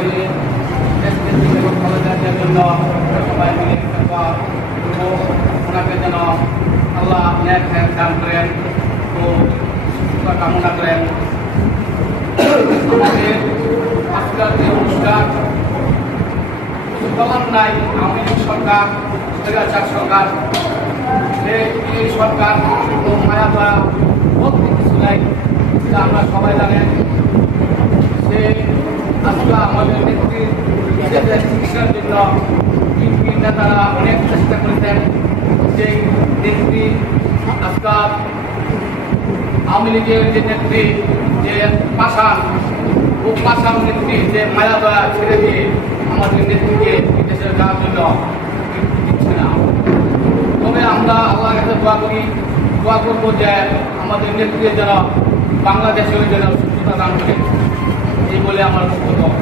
মিলে খালেদার জন্য সবাই মিলে ওনাকে যেন আল্লাহ ন্যাক হ্যাক দান করেন ও কামনা করেন। আমাদের আজকের যে অনুষ্ঠান বলার নাই, আওয়ামী লীগ সরকার স্বৈরাচার সরকার, এই সরকার মায়া দয়া বলতে কিছু নাই, যা আমরা সবাই জানেন। সে আজকে আমাদের নেত্রীর চিকিৎসার জন্য বিএনপি নেতারা অনেক চেষ্টা করেছেন। সেই নেত্রী আজকাল আওয়ামী লীগের যে নেত্রী, যে পাষাণ ও পাষাণ নেত্রী, যে মায়া দয়া ছেড়ে দিয়ে আমাদের নেত্রীকে বিদেশে যাওয়ার জন্য দিচ্ছে না। তবে আমরা আল্লাহর কাছে দোয়া করবো যে আমাদের নেত্রীর যেন বাংলাদেশেও যেন সুস্থতা দান করে, এই বলে আমার বক্তব্য।